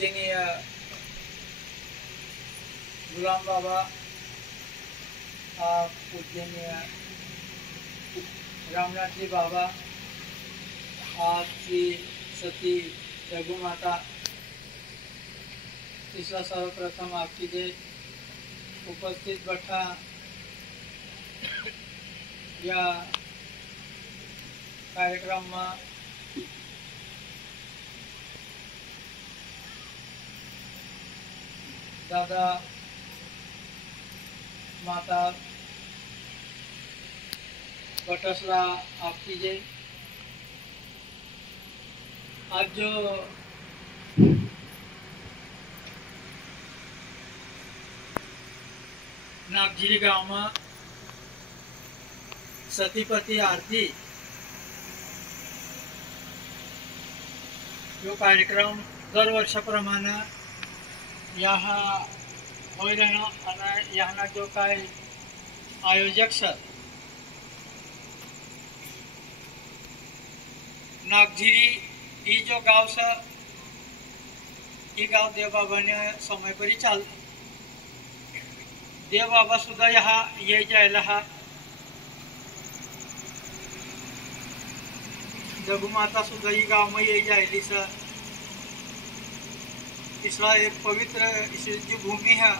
पूजनीय गुलाम बाबा, पूजनीय रामनाथ जी बाबा, आपकी सती जगू माता, इसला सर्वप्रथम आपकी जे उपस्थित बैठा या कार्यक्रम में दादा माता बटसला आपकी जय। आज जो नागझिरी गांव में सतीपति आरती जो कार्यक्रम दर वर्षाप्रमाणे यहाँ जो काय आयोजक सर नागझिरी ही जो गाव सर ही गाव देवबाबा ने समय परी चाल देवबाबा सुद्धा यहाँ ये जायला हा जगू माता सुद्धा ही गाव में ये जायली सर। इसला एक पवित्र जी भूमि है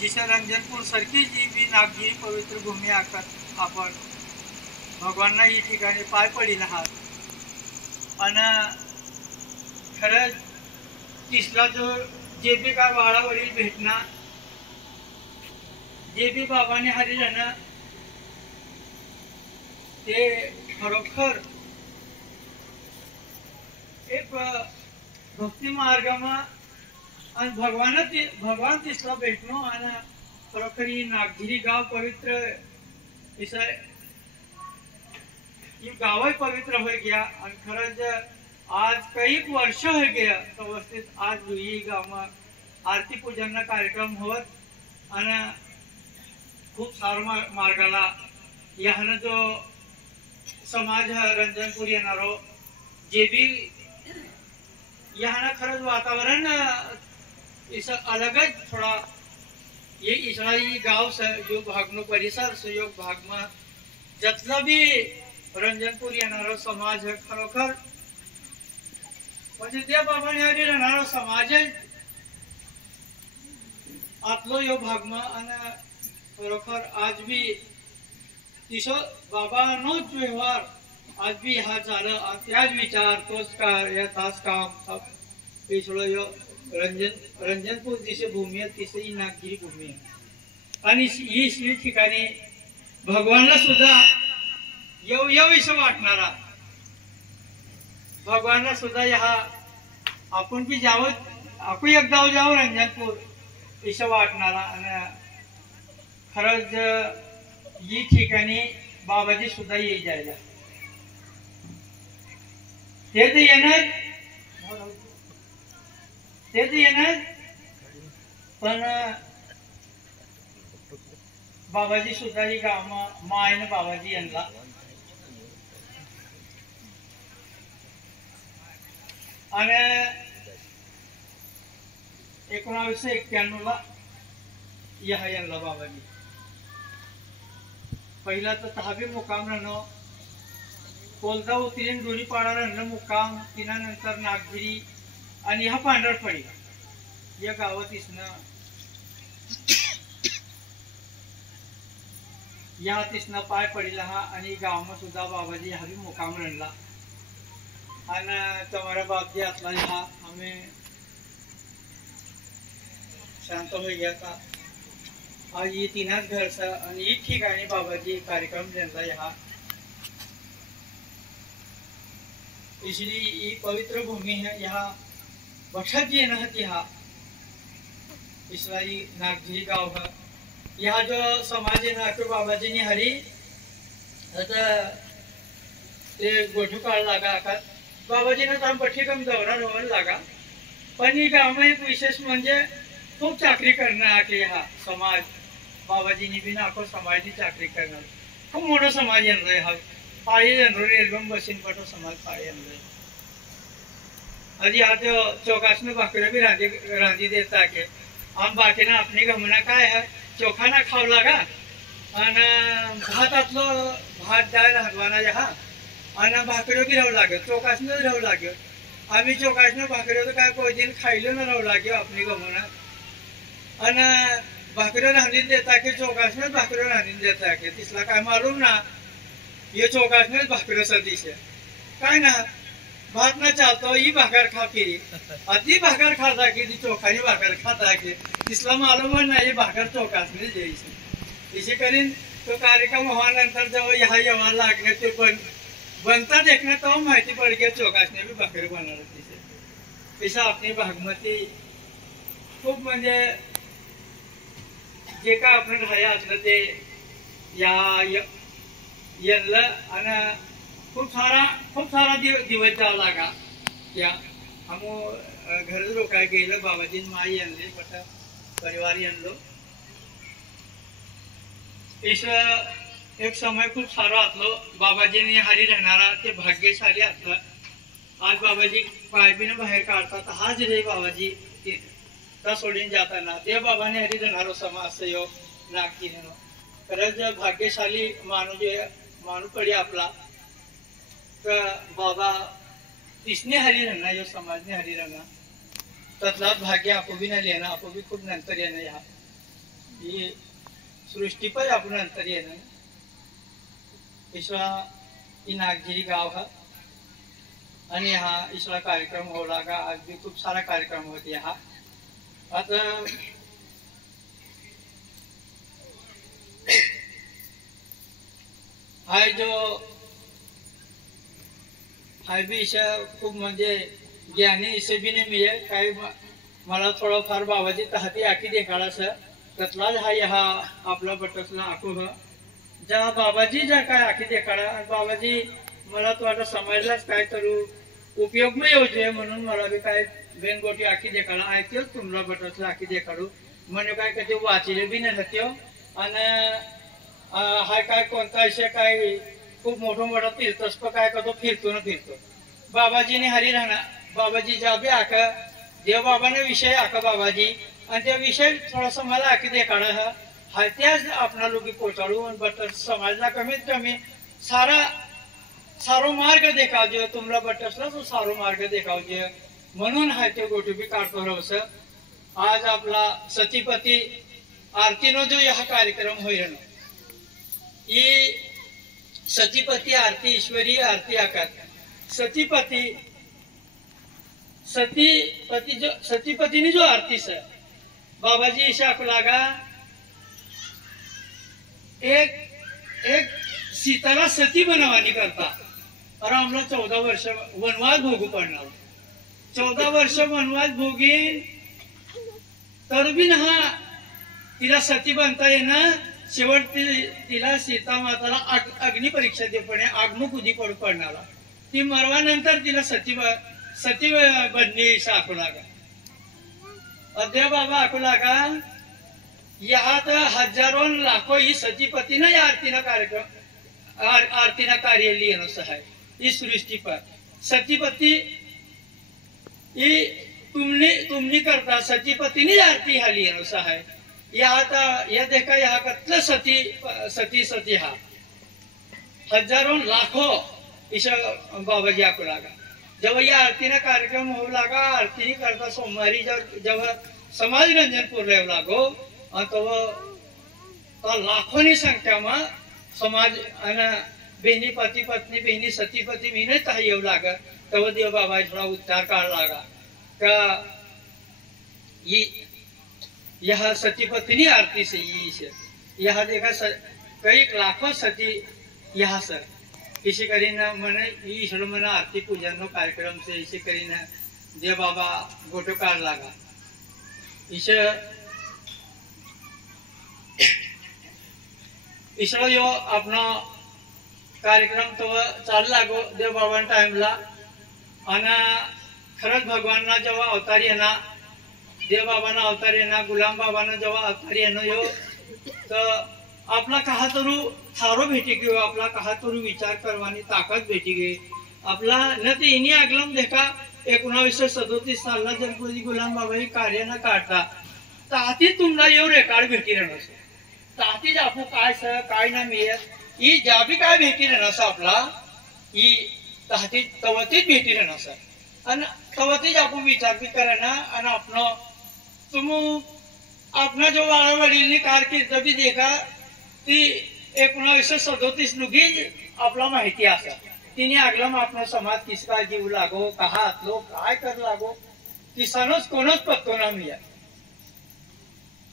जिसे रंजनपुर सरकी जी भी नागझिरी पवित्र भूमि आकर आपण भगवान ही ठिकाणी पाय पडील आहात आणि खरंच तिसला जो जे बी काय वाळावरील भेटना जे बी बाबाने हरिजन ते खरोखर एक भक्ती मार्ग में भगवान तिसला भेटनो आणि खरोखर ही नागझिरी गाव पवित्र ये गाव पवित्र हो गया और खरंच आज कई वर्ष हो गया व्यवस्थित आज ही गाव में आरती पूजन कार्यक्रम होत आणि खूप सारा मार्गाला यहाँ जो समाज है रंजनपुर येणारो जे भी यहाँ खरंच वातावरण इस अलग थोड़ा ये इसला ही गाव सहयोग भाग में परिसर सहयोग भाग में जतला भी रंजनपुर येणारो समाज है खरोखर म्हणजे त्या बाबाने हरी राहणारा समाज है आतलो यो भाग में आणि खरोखर आज भी तिसो बाबा नोच व्यवहार आज भी हा झालं त्याच विचार तोच का या तास काम सब इसलो यो रंजनपुर जिसे भूमी है तिसे ही नागझिरी भूमी है आणि ही ठिकाणी भगवानला सुद्धा येऊशे वाटणारा भगवानला सुद्धा यहाँ आपण भी जावं आपण एकदा जावं रंजनपुर इशे वाटणारा आणि खरंच ही ठिकाणी बाबाजी सुद्धा ये जायला ते येणार पण बाबाजी सुद्धा ही गाव मायन बाबाजी यांना आणि 1991 ला यांना बाबाजी पहिला तर तहाबी मुकाम राहणं कोलदा उतरीन दोन्हीपाडा राहणं मुकाम तिना नंतर नागझिरी आणि हा पांढरफळी या गावात या तिसनं पाय पडला हा आणि गाव सुद्धा बाबाजी हा भी मुकाम राहला आणि तुम्हारा बापजी असला हा आम्ही शांत हो गया था आज ये तीनच घर सा आणि एक ठिकाणी बाबाजी कार्यक्रम देता यहाँ इसलिए ये पवित्र भूमि है यहाँ बठत जी न यहाँ इसलिए नागझिरी गाव है यहाँ जो समाज है ना तो बाबाजी ने हरी आता ते गोठू काळ लागा आकात बाबाजी ने काम पट्टी कम दौरा रोवन लागा पण ये गाव में एक विशेष म्हणजे खूब चाकरी करना आके यहाँ समाज बाबाजी ने भी ना आपको समाज की चाकरी करना खूब मोटा समाज हा पाळी रेल्वे बसीन पटो समाज पाळी हजी आज चौकासनं भाकरी बी रांधी देता के आम बाकीना आपली गमना काय है चोखा ना खाऊ लागा आणि भातातलं भात डाळ रांधवाना हा आणि भाकरी बी राहू लागेल चोकासनं राहू लागेल आम्ही चोकासनं भाकरी तर काय कोई दिन खायलो ना राहू लागेल आपली गमना आणि भाकरी रांधीन देता की चौकासनं भाकरी रांधीन देता की तिसला काय मालूम ना ये चौकासनं भाकरी सतीश काय ना भात ना चालतो ही भाकर खा फिरी अति भाकर खाता की ती चोखानी भाकर खाता की तिसला मालूम ना ये भाकर चौकासने द्यायची इसे करीन तो कार्यक्रम होवानंतर जेव्हा ह्या येवा लागणे ते पण बनता देखणं तो माहिती पड गया चौकासने भी भाकरी बनवणार तिथे तसं आपली बागमती खूप म्हणजे जे का आपण राहायला असलं ते या येणलं आणि खूप सारा दिवस जावं लागा या हम घर लोक गेलं बाबाजी माई आणले बट परिवार आणलो इस एक समय खूप सारा असलो बाबाजीने हरी राहणारा ते भाग्यशाली असलं आज बाबाजी पायबीनं बाहेर काढतात हाच रे बाबाजी त्या सोडून जाताना ते बाबाने हरी राहणारो समाज यो नागतीनं खरंच भाग्यशाली माणूस पडी आपला बाबा तिसने हरी रहना जो समाज ने हरी रहना ततला भाग्य आपो भी न लेना आपो भी खूप नंतर येणं या ही सृष्टी पर आपण नंतर येणं इसला ही नागजिरी गाव हा आणि हा इसला कार्यक्रम हो लागा आज भी खूप सारा कार्यक्रम होते हा आता हा जो हाय बी खूप म्हणजे ज्ञानी इसे बी नाही मिळे काही मला थोडंफार बाबाजी हाती आखी देखाडा सर त्यातलाच हा आपला बटसला आखू ह ज्या बाबाजी ज्या काय आखी देखाडा बाबाजी मला तो आता समाजलाच काय करू उपयोग नाही होते म्हणून मला बी काय बेनगोटी आखी देखाडा ऐकतेच तुम्हाला बटसला आखी देखाडू म्हणजे काय कधी वाचले बी नाही होते आणि हा काय कोणता विषय काय खूप मोठा तीर्थस्प काय करतो फिरतो ना फिरतो बाबाजीने हरी राहणार बाबाजी ज्या बी आका देव बाबाने विषय आका बाबाजी आणि त्या विषय थोडासा मला आखी देखाडा हा त्याच आपणा लोक पोचाडू बट समाजला कमीत कमी सारो मार्ग देखावजे तुम्हाला बटसला तो सारो मार्ग देखावजे म्हणून हा ते गोटी बी काढतो रवस आज आपला सतीपती आरतीनो जो हा कार्यक्रम होईल ही सतीपती आरती ईश्वरी आरती आकार सतीपतीने जो आरती सर बाबाजी ईशा लागा एक सीताला सती बनवानी करता और आम्हाला 14 वर्ष वनवास भोगू पडणार 14 वर्ष वनवास भोगीन तर बी हा तिला सती बनता येणं शेवट तिला सीता माताला अग्नि परीक्षा देपणे आगमुख उदी पडणार ती मरवानंतर तिला सती बनली आखू लागा अद्या बाबा आखू लागा यात हजारो लाखो ही सतीपतीनं या आरतीना कार्य लिहिणं सहाय ही सृष्टी पर सतीपती ही तुमनी करता सतीपतीने आरती हा लिहिणं सहाय या आता या देखा या कतलं सती हा हजारो लाखो ईशा बाबाजी आखू लागा जेव्हा या आरतीना कार्यक्रम होऊ लागा आरती करता सोमवारी जेव्हा समाज रंजन पूर्ण लागो तेव्हा लाखोनी संख्या में समाज आणि बहिणी पती पत्नी बहिणी सतीपती मीनच हा येऊ लागा तेव्हा देव बाबा थोडा उद्धार काढ लागा का यह सतीपत्नी आरती से यह देखा कई लाखों सती यहाँ सर इसी करीन मन ईश्वर मन आरती पूजन नो कार्यक्रम से इसी करीन देव बाबा गोटो काढ लागा ईश्वर यो अपना कार्यक्रम तो चाल लागो देव बाबा टाइमला आणि खरंच भगवान जेव्हा अवतार येणार देव बाबाना अवतार येणार गुलाम बाबाना जेव्हा अवतार येणं यो तर आपला कहा तरू थारो भेटी घेऊ आपला कहा तरू विचार करवानी ताकद भेटी घे आपला न ते इनी आगलम देखा 1937 सालला जर कोणी गुलाम बाबा ही कार्यानं काढता ताती तुमला येऊ रेकॉर्ड भेटी नसं ताती आपू काय सर काय ना मिळत ही ज्या बी काय भेटी नसं आपला ही ताती तवतीच भेटी नसं आणि तवतीच आपण विचार बी करा ना आणि आपण तुम आपला जो वाळा वडील कारकीर्द बी देखा ती 1937 नुगी आपला माहिती असा तिने आगलम आपला समाज किसका जीव लागो कहा लो काय कर लागो किसानच कोणच पत्तो ना मिया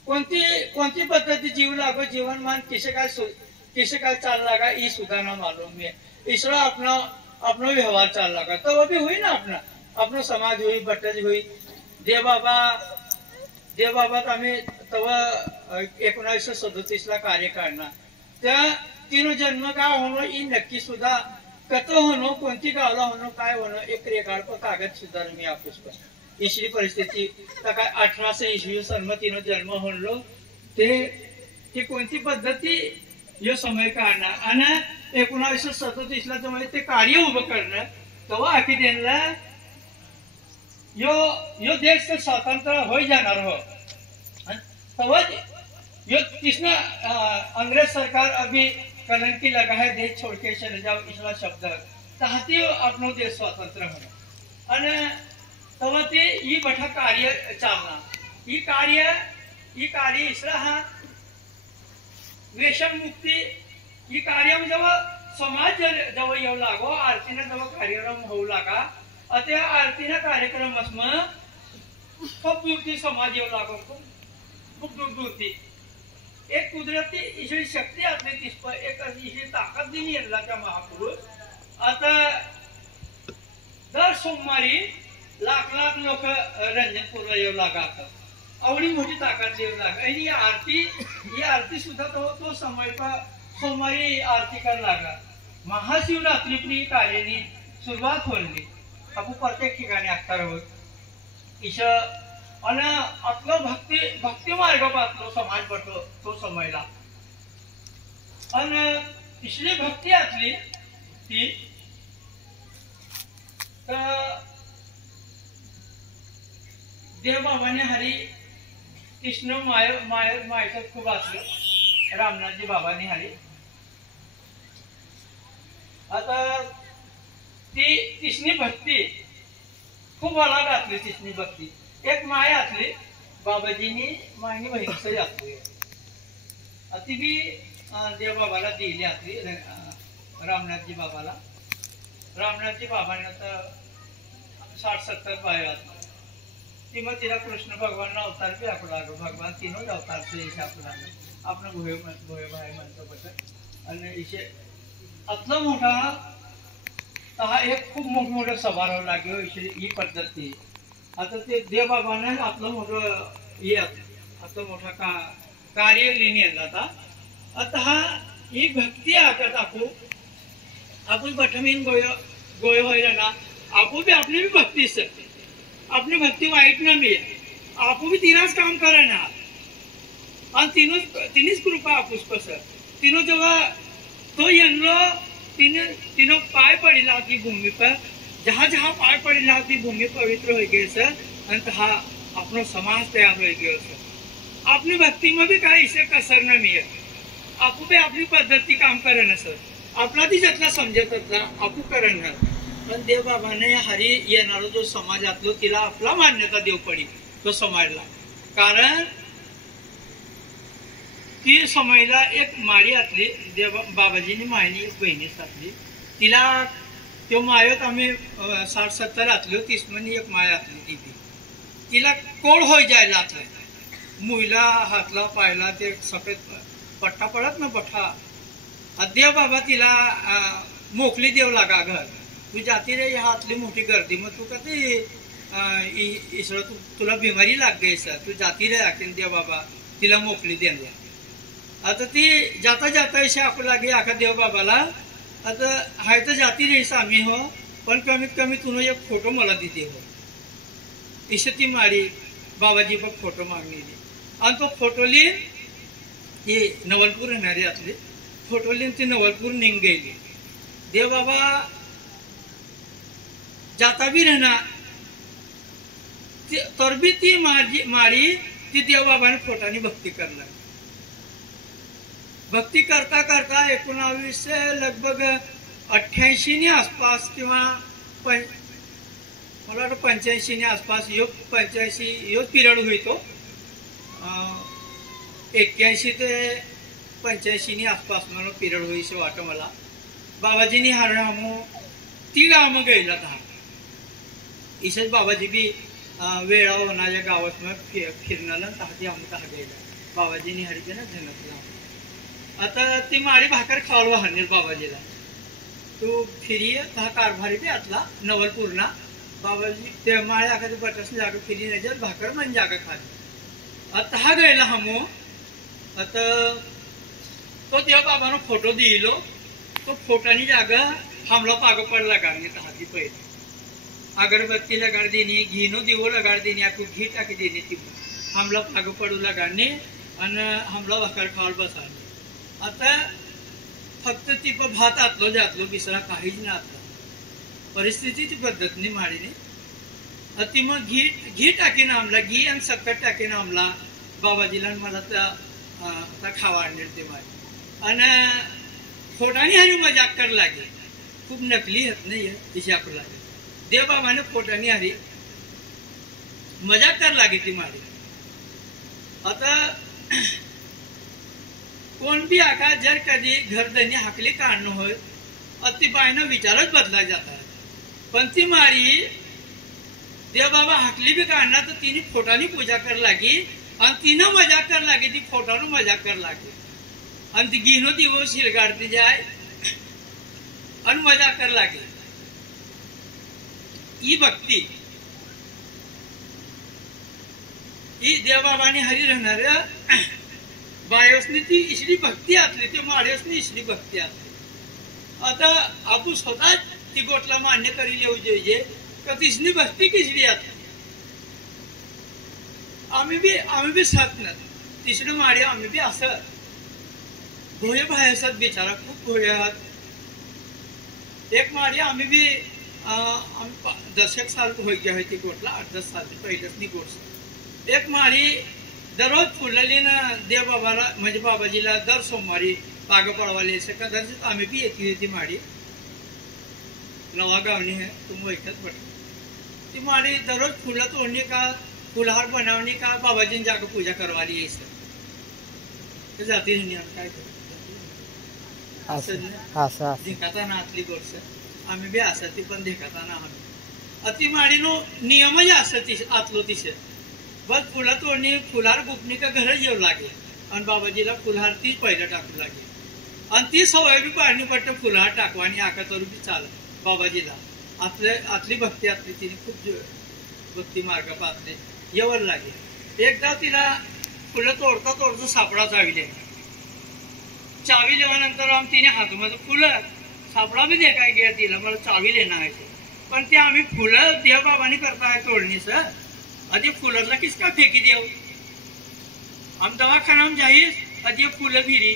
कोणती पद्धती जीव लागो जीवनमान किसे काय चाल लागा ई सुद्धा ना मालूम है इसरा अपना व्यवहार चाल लागा तो भी हुई ना अपना समाज हुई बटज हुई देवबाबा आम्ही तेव्हा 1937 ला कार्य करणार त्या तीन जन्म काय होणं ही नक्की सुद्धा कत होणं कोणती गावला होणं काय होणं एक रेकॉर्ड कागद सुद्धा मी आपूस इसरी परिस्थिती काय 1800 इसवी सन तीन जन्म होणलो ते कोणती पद्धती यो समय काढणार आणि 1937 ला जेव्हा ते कार्य उभं करणं तेव्हा आखी त्यांना यो देश स्वतंत्र हो जाणार हो तेव्हा यो किसना अंग्रेज सरकार अभी कलंकी लगा है देश छोड़ के चले जाओ इसला शब्द चाहती अपनो देश स्वतंत्र होना आणि तेव्हा ते ही बठा कार्य चालना ही कार्य इसरा हा वेशम मुक्ती ही कार्य जेव्हा समाज जेव्हा येऊ लागो आरतीने जेव्हा कार्यक्रम होऊ लागा त्या आरतीना कार्यक्रम खूप दूरती समाज येऊ लागो खूप दूरती एक कुदरती ईश्वरी शक्ती असली तिसप एक ईश्वरी ताकद दिली यांना त्या महापुरुष आता दर सोमवारी लाख लोक रंजनपूरला येऊ लागतात आवडी मोठी ताकद येऊ लागा आणि ही आरती सुद्धा तो समय सोमवारी आरती कर लागा महाशिवरात्री कार्यानी सुरुवात होली आपण प्रत्येक ठिकाणी असणार आहोत ईश आणि आपलं भक्ती मार्ग पाहतो समाज बटो तो समयला आणि तिसरी भक्ती असली ती देवबाबाने हरी कृष्ण मायचं खूप असलं रामनाथजी बाबांनी हरी आता ती तिसरी भक्ती खूप अलग असली तिसरी भक्ती एक माय असली बाबाजीनी मायनी बहिणीच असली ती बी देवबाबाला दिली असली रामनाथजी बाबांना तर 60-70 बाया ती मग तिला कृष्ण भगवान अवतार बी आपला भगवान तीनच अवतार से आपला आपण भोय भाई म्हणतो बस आणि इशे अतला मोठा हा एक खूप मोठं समारोह लागेल ही पद्धती आता ते देवबाबाने आपलं मोठं हे आपलं मोठा कार्य लिहिणे आता हा ही भक्ती आकात आपण बठमीन गोय व्हायला ना आपू बी आपली बी भक्ती आपली भक्ती वाईट ना मी आपू बी तिनाच काम करा ना आणि तिनेच कृपा आपूस कस तिनं जेव्हा तो येणलो तिनं पाय पडला ती भूमी पर जहाँ पाय पड़ेला ती भूमि पवित्र हो गए सर अंत हा अपनो समाज तैयार हो गए सर अपनी भक्ति में भी काय इसे कसर न मिळे आपू भी आपली पद्धती काम करे ना सर आपला ती जतला समजत आपू करणार पण देवबाबाने हरी येणारा जो समाजातलो तिला आपला मान्यता देव पडी तो समाजला कारण ती समाजला एक माळी असली बाबाजीनी मायनी एक बहिणी असली तिला तो मायत आम्ही 60-70 आतलो तीसमनी एक माय आतली तिला कोड होय जायला मुईला हातला पायला ते सफेद पट्टा पडत ना पठा देव बाबा तिला मोकली देव लागा घर तू जाती रे हातली मोठी गर्दी मग तू कधी इसरो तुला बिमारी लाग गई सर तू जाती रे आखिल देव बाबा तिला मोकली देणला आता ती जाता इशे आपू लागे आखा देव बाबाला आता हाय तर जाती रहीस आम्ही हो पण कमीत कमी तुला एक फोटो मला देते हो इशे ती मारी बाबाजी बघ फोटो मागणी आणि तो फोटो लिहिन ही नवलपूर येणारी असली फोटो लिहिन ती नवलपूर निघ गेली देव बाबा जाता बी रहना तर बी ती माळी ती देवबाबाने पोटाने भक्ती करणार. भक्ती करता करता 1900 लगभग 88 आसपास किंवा मला वाटतं 85 आसपास योग 85 योग पिरियड होतो. 81 ते 85 आसपास म्हणून पिरियड होईसे वाटतं मला. बाबाजीनी हरणामो ती गावं गेला था इसेच बाबाजी बी वेळा होणाऱ्या गावात फिरणाला ती आम्ही तहा गेला बाबाजीनी हरिते ना जनकला. आता ती माळी भाकर खावलं हाणेल बाबाजीला. तू फिरी हा कारभारी बी आतला नवलपूरना बाबाजी ते माळ्या आखा बटस जागा फिरी नजर भाकर मन जागा खाली. आता हा गेला हमो. आता तो देव बाबानो फोटो दिलो. तो फोटोनी जागा हमला पाग पडला गाडी हाती पहिले अगरबत्ती लगाड देनी घीनो दिवो लगाड देनी आपको घी टाकी देनी ती हमला पाग पडू लगाडणे आणि हमला भाकर खावल बसाल. आता फक्त ती भात आतलो जातलो दुसरा काहीच ना आतला. परिस्थिती ती पद्धतनी माळीने ती मग घी टाकीन आमला घी आणि सक्कट टाकीन आमला बाबाजीला मला त्या खावा आणले ते माळी आणि फोटाने हरी मजाक कर लागे. खूप नकली हत नाही तिशी आपण लागे. देवबाबाने फोटाने हरी मजाक कर लागे ती माळी. आता कोण बी आका जर कधी घरधनी हाकली काढणं होय अति बायनं विचारच बदला जातात. पण ती माळी देवबाबा हाकली बी काढणार तर तिने फोटाने पूजा कर लागी आणि तिनं मजा कर लागे. ती फोटानं मजा कर लागे आणि ती गिनो दिवो शिलगाडती जाय आणि मजा कर लागे. ही भक्ती ही देवबाबाने हरी राहणाऱ्या बायोसनी ती इसली भक्ती आतली ते माळ्यासनी इसली भक्ती आतली. आता आपण स्वतः ती गोटला मान्य करी येऊ जे का तिसनी भक्ती किसली आतली. आम्ही बी साथ ना तिसरी माळी आम्ही बी असं भोय भाई असत बिचारा खूप भोय आहात. एक माळी आम्ही बी 10 साल होई गया ती गोटला 8-10 साल पहिलेच नी गोट एक माळी दररोज फुलली ना देवबाबाला म्हणजे बाबाजीला दर सोमवारी पाग पडवाले कदाचित आम्ही बी येतली ती माळी नवा गावनी है तुम ऐकत पड. ती माळी दररोज फुलं तोडणी का फुलहार बनवणी का बाबाजीने जागा पूजा करवाली यायचं जाती काय करत देखता ना आतली गोष्ट आम्ही बी असं ती पण देखता ना आम्ही अति माळीनो नियम असं आतलो तिसे बस फुलं तोडणी फुलहार गुपणी का घर येऊ लागे आणि बाबाजीला फुलहार ती पहिलं टाकू लागे आणि ती सवय बी पाडणी पडतं फुलहार टाकवा आणि आका तरू बी चाल बाबाजीला आतली भक्ती आतली तिने खूप भक्ती मार्ग पाहते येवर लागे. एकदा तिला फुलं तोडता सापडा चावी लेवानंतर आम तिने हातमध्ये फुलं सापडा बी दे काय घ्या तिला मला चावी लेणार आहे. पण ते आम्ही फुलं देवबाबानी करता तोडणी सर आधी फुलरला किस का फेकी देव आम दवाखाना जाईल आधी फुलं भिरी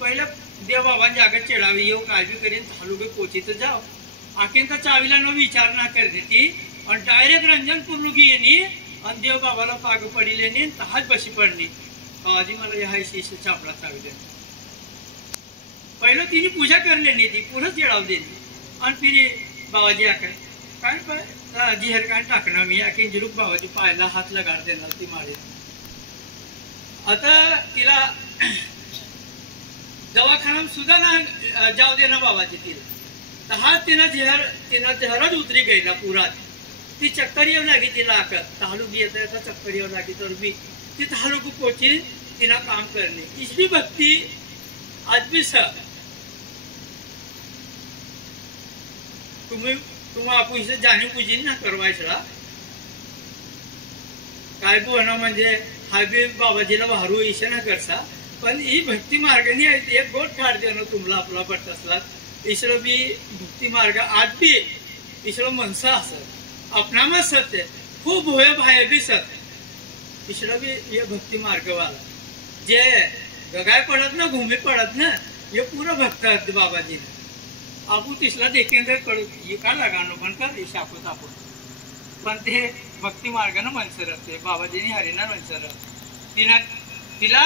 पहिलं देवबाबा जागा चढावी येऊ काळजी करीन झालू बी पोची तर जाव आखीन तर चावीला न विचार ना करते ती आणि डायरेक्ट रंजन पुरलुगी येणी आणि देवबाबाला पाग पडिले नी तहाच बशी पडली. बाबाजी मला ह्या शिष्य चापडा चावी दे. पहिलं तिने पूजा करले नाही ती पुढं जेडाव दिली आणि फिरी बाबाजी आकडे काय जिहर काय टाकणार मी आखी जिरूक बाबाजी पायाला हात लगाड देणार ती माळी. आता तिला दवाखाना सुद्धा ना जाऊ दे ना बाबाजी तिला तर हा तिनं जहरच उतरी गेला पुरात. ती चक्कर येऊ लागी तिला आकत तहालूक येता येता चक्कर येऊ लागी तर बी ती तहालूक पोची तिला काम करणे इसली भक्ती आज भी सर तुम्ही आपण इथे जाणीव पूजी ना करवायचा काय बोना म्हणजे हा बी बाबाजीला वाहरू इशा ना करसा पण ही भक्ती मार्गाने एक गोट काढते ना तुम्हाला आपला पडत असला इसरो बी भक्ती मार्ग आज बी इसरो मनसा असत अपनामत सत्य खूप भोय भाय बी सत इसरो बी ये भक्ती मार्ग वाला जे गगाय पडत ना घुमी पडत ना ये पूरा भक्त बाबाजी ने आपू तिसला देखेंद्र करू ये का लगानो पण कर शापत आपण पण ते भक्ती मार्गानं मनसर असते बाबाजीने हरिना मनसर तिला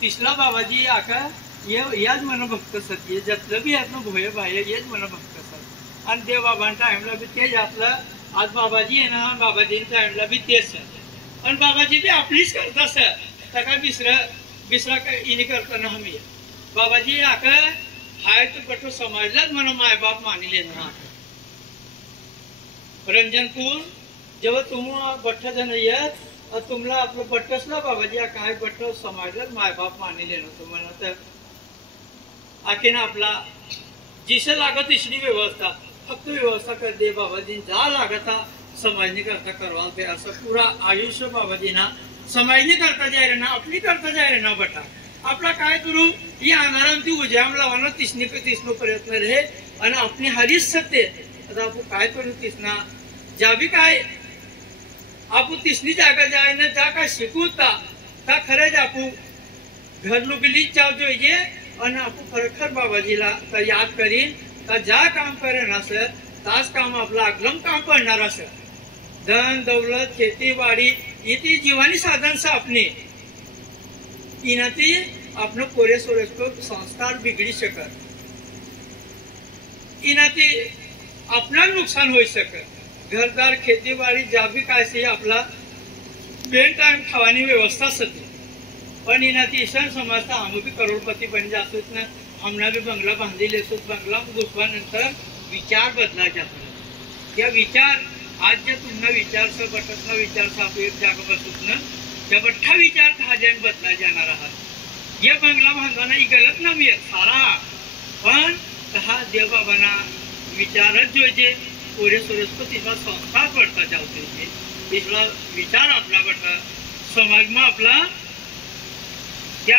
तिसला बाबाजी आका याच मन भक्त सत्य जतलं बी यातनं भोय बाह्य हेच मन भक्त सत आणि देव बाबांच्या टाइमला बी तेच आपलं आज बाबाजी आहे ना बाबाजींच्या टाइमला बी तेच सर आणि बाबाजी बी आपलीच करता सर त्या बिसरा इने करताना हमी बाबाजी आका हाय तो बटो समाजलाच म्हणा मायबाप मानिले ना रंजनपूर जेव्हा तुम्हाला बठ्ठ जण येत तुम्हाला आपलं बट्टसला बाबाजी काय बट्ट समाजलाच मायबाप मानिले ना तुम्हाला तर आखीन आपला जिसे लागत इसली व्यवस्था फक्त व्यवस्था कर दे बाबाजी जा लागता समाजनी करता करवा ते असं पुरा आयुष्य बाबाजीना समाजनी करता जाय रे ना आपली करता जाय रे ना बटा आपला काय करू ही आनाराम ती उजाम लावणं तिसनो प्रयत्न रे आणि आपली हरीच सत्य आता आपण काय करू तिसना ज्या बी काय आपण तिसरी जागा जाय ना जा काय शिकवता त्या खरंच आपण घर लुगली चाव जोईजे आणि आपण खरखर बाबाजीला तर याद करीन तर ज्या काम करेन असं तास काम आपलं अगलम काम पडणार असं धन दौलत खेतीवाडी इथे जीवानी साधन से अपने इनाती अपने कोरे सोरे को संस्कार बिगड़ी सकत इनाती अपना नुकसान हो सकत घरदार खेतीवाडी जा भी काय से आपला बेन टाइम खावानी व्यवस्था सती पण इनाती ईशान समजता हम भी करोड़पति बन जातोत ना हमना भी बंगला बांधी लेतो बंगला घुसवानंतर विचार बदला जातो या विचार आज जे तुम्हाला विचार स बटतना विचार सा आप एक जागा बसत ना त्या बठ्ठा विचार खाजन बदला जाणार आहात या बंगला बांधवाना ही गलत ना मी सारा पण हा देव बाबाना विचारच जोजे पुरे सुरस्को तिथला संस्कार पडता जावते तिथला विचार आपला बटा समाज में आपला त्या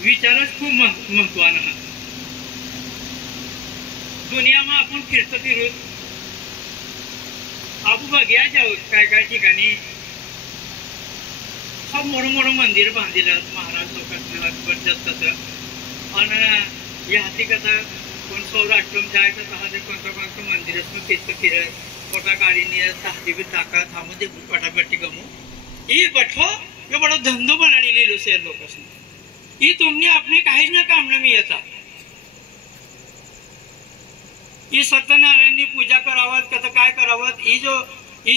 विचारच खूप महत्वान आहे दुनिया में आपण फिरतो फिरून आपण बघ्या जाऊ काय काय ठिकाणी खूप मोठं मंदिर बांधलेलं महाराज लोकांना बरजत तसं आणि या हाती कथा कोण सौराष्ट्रम जायचं तहा कोणतं मंदिरच मग तिथं फिरत पोटा गाडीने ताहती बी ताका थांबू दे पटापट्टी गमू ही बठो ये बड़ा धंधो बनाने लिहिलो शेर लोकांनी ही तुमने अपने काहीच ना काम न मिळता ही सत्यनारायण पूजा करावत कथा काय करावत ही जो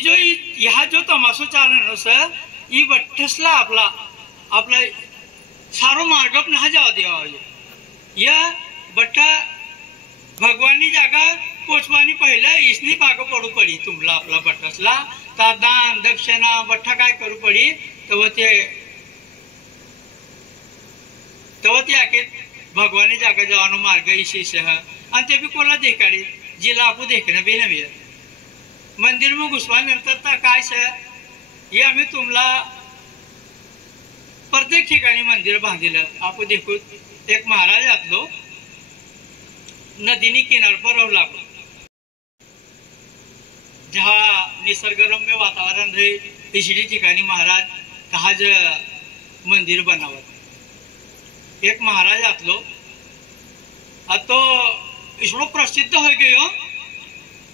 ह्या जो तमाशो चालन सर ही बठ्ठसला आपला आपला सारो मार्ग ना जाव देवा या बट्टा भगवानी जागा पोचवानी पहिला इसनी बाग पडू पडी तुमला आपला बट्टसला ता दान दक्षिणा बठ्ठा काय करू पडी तव ते आखे भगवानी जागा जवानो मार्ग इशीसह आणि ते भी कोला देखाडी जिला आपू देखणं बी नव्हे मंदिर में घुसवानंतर तर काय सर हे आम्ही तुम्हाला प्रत्येक ठिकाणी मंदिर बांधिलं आपण देखू एक महाराज आतलो नदीनी किनार पर रहू लागलो जहाँ निसर्गरम्य वातावरण रहे इसली ठिकाणी महाराज कहाज मंदिर बनावत एक महाराज आतलो तो इसलो प्रसिद्ध हो गयो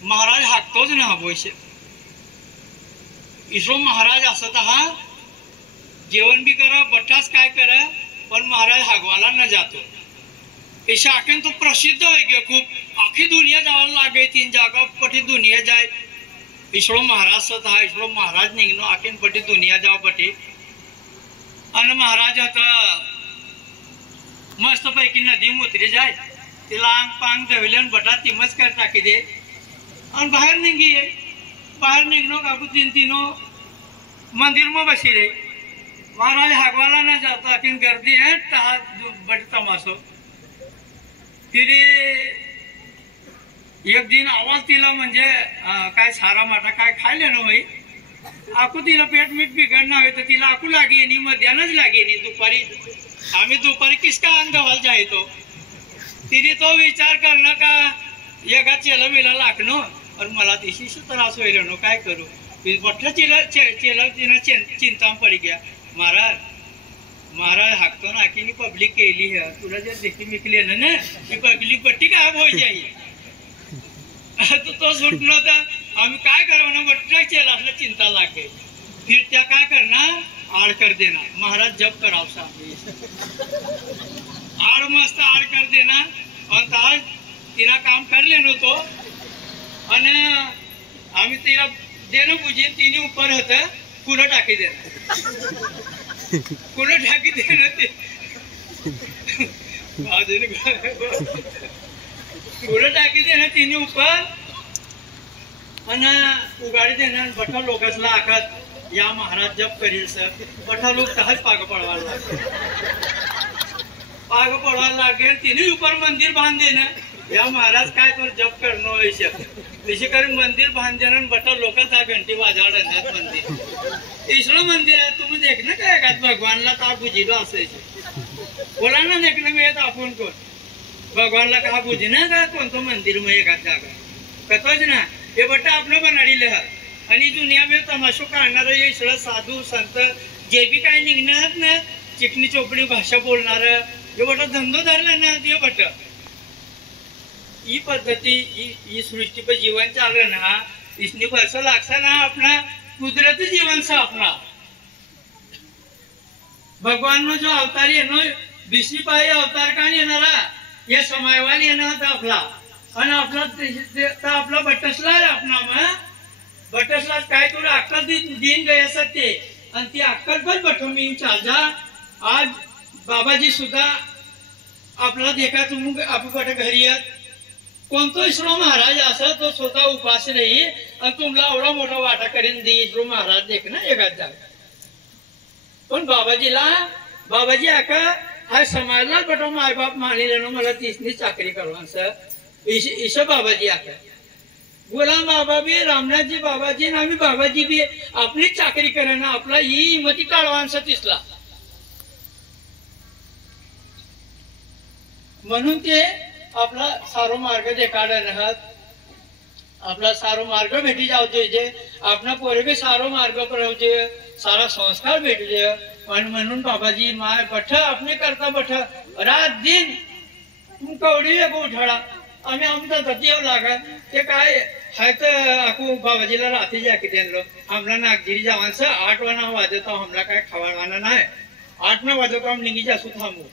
महाराज हाकतोच ना बोयसे इसरो महाराज असत हा जेवण भी करा बट्टाच काय करा पण महाराज हागवाला न जातो ऐसा आखिन तो प्रसिद्ध हो गया खूप आखी दुनिया जावाला लागे तीन जागा पटी दुनिया जाए इसरो महाराज सत हा इसरो महाराज निघनो आखिन पटी दुनिया जाव पटी आणि महाराज आता मस्त पैकी नदी उतरी जाए तिला अंग पांग धवलन बटा तिमच कर टाकी दे आणि बाहेर निघिये बाहेर निघनो काकू तीनो मंदिर में बसी रहे महाराज हागवाला ना जाता कि गर्दी है बट तमाशो फिर एक दिन आवाज तिला म्हणजे काय सारा माटा काय खायले ना भाई आकू तिला पेट मीठ बिघडना हो तो तिला आकू लागी नहीं मध्यानच लागी नहीं दुपारी आम्ही दुपारी किसका अंग धवाल जाए तो तिने तो विचार करना का एका चेला बिला लाखनो और मला तिशी त्रास होईल नो काय करू बठ्ठा चेला चिंता पड़ी गया महाराज हाकतो ना की पब्लिक केली है तुला जर देखी मिकली ना पब्लिक बट्टी गायब हो जाइए तो सुटनो था आम्ही काय करावं ना बट्टा केला असलं चिंता लागते फिर त्या काय करणार आड कर देणार महाराज जप कराव सांग आड मस्त आड कर देणार आणि आज तिला काम करले नव्हतो आणि आम्ही तिला देणं बुझे तिने उपर होत फुलं टाकी देणार फुलं टाकी देणं ते फुलं टाकी देणं तिने उपर आणि उगाडी देणार बठा लोकांना आखात या महाराज जप करील सर बठा लोक तहाच पाग पडवायला लागले पाग पडवायला लागेल तिने उपर मंदिर बांध देणं या महाराज काय तर जप करणं तशी करून मंदिर बांध देणं बठा लोकांचा घंटी वाजवणार मंदिर इसरो मंदिर आहे तुम्ही देखणं काय का भगवानला का बुझिलो असायचे बोला ना देखणं मिळत आपण कोण भगवानला का बुझिना का कोणतं मंदिर मग एकाच जागा कतोच ना हे बट्टा आपलं बनाडील आणि दुनिया में तमाशो काढणार हे सगळं साधू संत जे बी काय निघणार ना चिकनी चोपडी भाषा बोलणार हे बट धंदो धरला ना ते बट ही पद्धती ही सृष्टि पर जीवन चाल रहा ना इसने वर्ष लागसा ना अपना कुदरती जीवन से अपना भगवान नो जो अवतार है नो बिस्नी पाई अवतार का येणारा या समयवाल येणार आपला आणि आपला बट्टसला आपला मग बट्टसला काय तुला अक्कल दिन गए सत्य आणि ती अक्कल पण बठवून चालजा आज बाबाजी सुद्धा आपला देखा तुम्ही आपण बट घरी येत कोणतो इसरो महाराज असं तो स्वतः उपास नाही आणि तुम्हाला एवढा मोठा वाटा करीन दे इसरो महाराज देख ना एकाच जागा पण बाबाजी आका हा समाजला बटो माय बाप मानिले ना मला तीसनी चाकरी करवा सर ईश बाबाजी आका गुलाम बाबा भी रामनाथ जी बाबाजी आणि आम्ही बाबाजी भी आपली चाकरी करे ना आपला ही हिमती काढवांसा तिसला म्हणून ते आपला सारो मार्ग देखाडत आपला सारो मार्ग भेटी जाऊ जे आपला पोरे भी सारो मार्ग पर सारा संस्कार भेटले आणि म्हणून बाबाजी माय बठ आपने करता बठ रात दिन तुम कवडी उठाडा आम्ही आमचा दतीव लागा ते काय हाय तर आकू बाबाजीला रात्री जाके देणलो आमला नागजिरी जावांस 8 वाना वाजता हमला काय खवाळवाना नाही 8 ना वाजता आम निघी जासू थांबू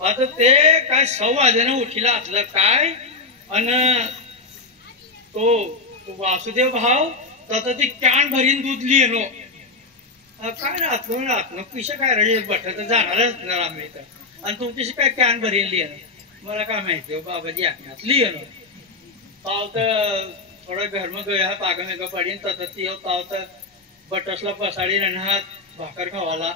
आता ते काय 6 वाजेनं उठीला असलं काय आणि तो वासुदेव भाव तर ते कॅन भरीन दूध लिहिनो काय राहतो कशा काय रे बठ तर जाणारच असणार आम्ही तर आणि तुमच्याशी काय कॅन भरीन लिहिणं मला काय माहिती बाबाजी आखण्यात लिहिणं पाव तर थोडं घर मग गया पाग मेग पडीन ती पाव तर बटसला पसाडी राहणार भाकर खावाला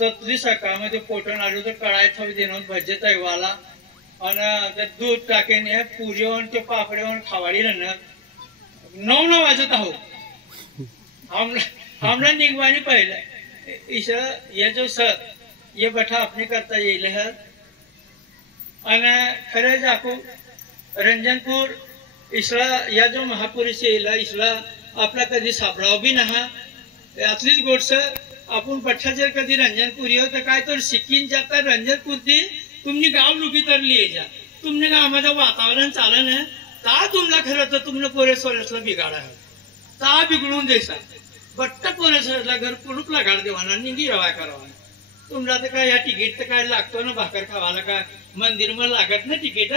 तर तुझी सकाळमध्ये पोटण आलो तर कळायचं देणं भजे तैवाला आणि ते दूध टाकेन हे पुरीवर ते पापड्यावर खावाडी राहणार 9 वाजत आहो हमला निगवानी पहले इस ये जो सर ये बैठा अपने करता येईल है आणि खरे जाकू रंजनपूर इसला या जो महापुरुष येला इसला आपला कधी सापडाव बी नहा यातलीच गोष्ट आपण पठ्ठा जर कधी रंजनपूर येऊ तर काय तर सिक्कीन जाता रंजनपूर ती तुमनी गाव लुकी तर लिये जा तुमने गावाचं वातावरण चालन है ता तुमला खरं तर तुमने पोरे सोरेसला बिगाडा है ता बिघडून देसा बट्टा पोरेसला घर कुलूप लगाड देवाना निघी रवा करावा तुमला तर काय या तिकीट तर काय लागतो ना भाकर खावाला का मंदिर मध्ये लागत ना तिकीट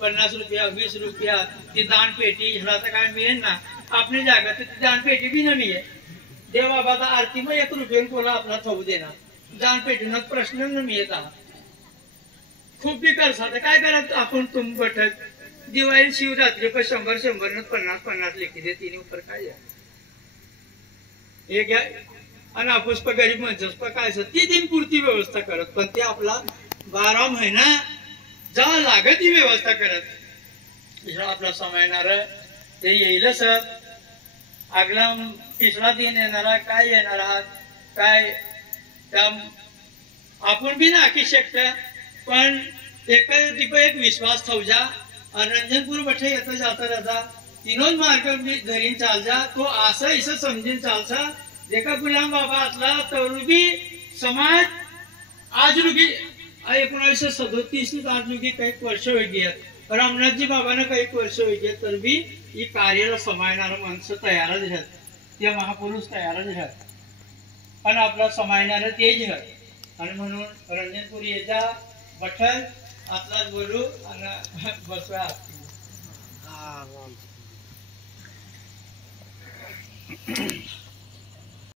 50 रुपया 20 रुपया ती दान पेटी ह्याला तर काय मिळेल ना आपली जागा तर ती दान पेटी बी नाही आहे देव बाबाचा आरती मग 1 रुपये कोला आपला थवू देणार दान पेटीनं प्रश्न न मिळत खूप बिकर साधं काय करत आपण तुम बठक दिवाळी शिवरात्री पण 100 न 50 लेखी दे तिने ऊपर काय हे घ्या आणि आपुष पर गरीब माणसं पर काय ती दिन पुरती व्यवस्था करत पण ते आपला 12 महिना जा लागत ही व्यवस्था करत आपला समायणार ते येईल सर आगला तिसरा दिन येणारा काय येणार आहात काय त्या आपण बी नाकी शकता पण एक विश्वास ठेवजा रंजनपूर बठे येतो जाता राहता तीनों मार्ग धरीन चाल जा तो असं इसं समजून चालसा देखा गुलाम बाबा आतला तरुबी समाज आज रुगी 1937 आज रुगी काही वर्ष होई गेत रामनाथजी बाबांना काही वर्ष होई गेत तर भी ही कार्याला समायणारा माणसं तयारच आहेत, ते महापुरुष तयारच आहेत आणि आपला समायणारं तेच आहे. आणि म्हणून रंजनपुरी याचा बठल आपलाच बोलू आणि बसवा.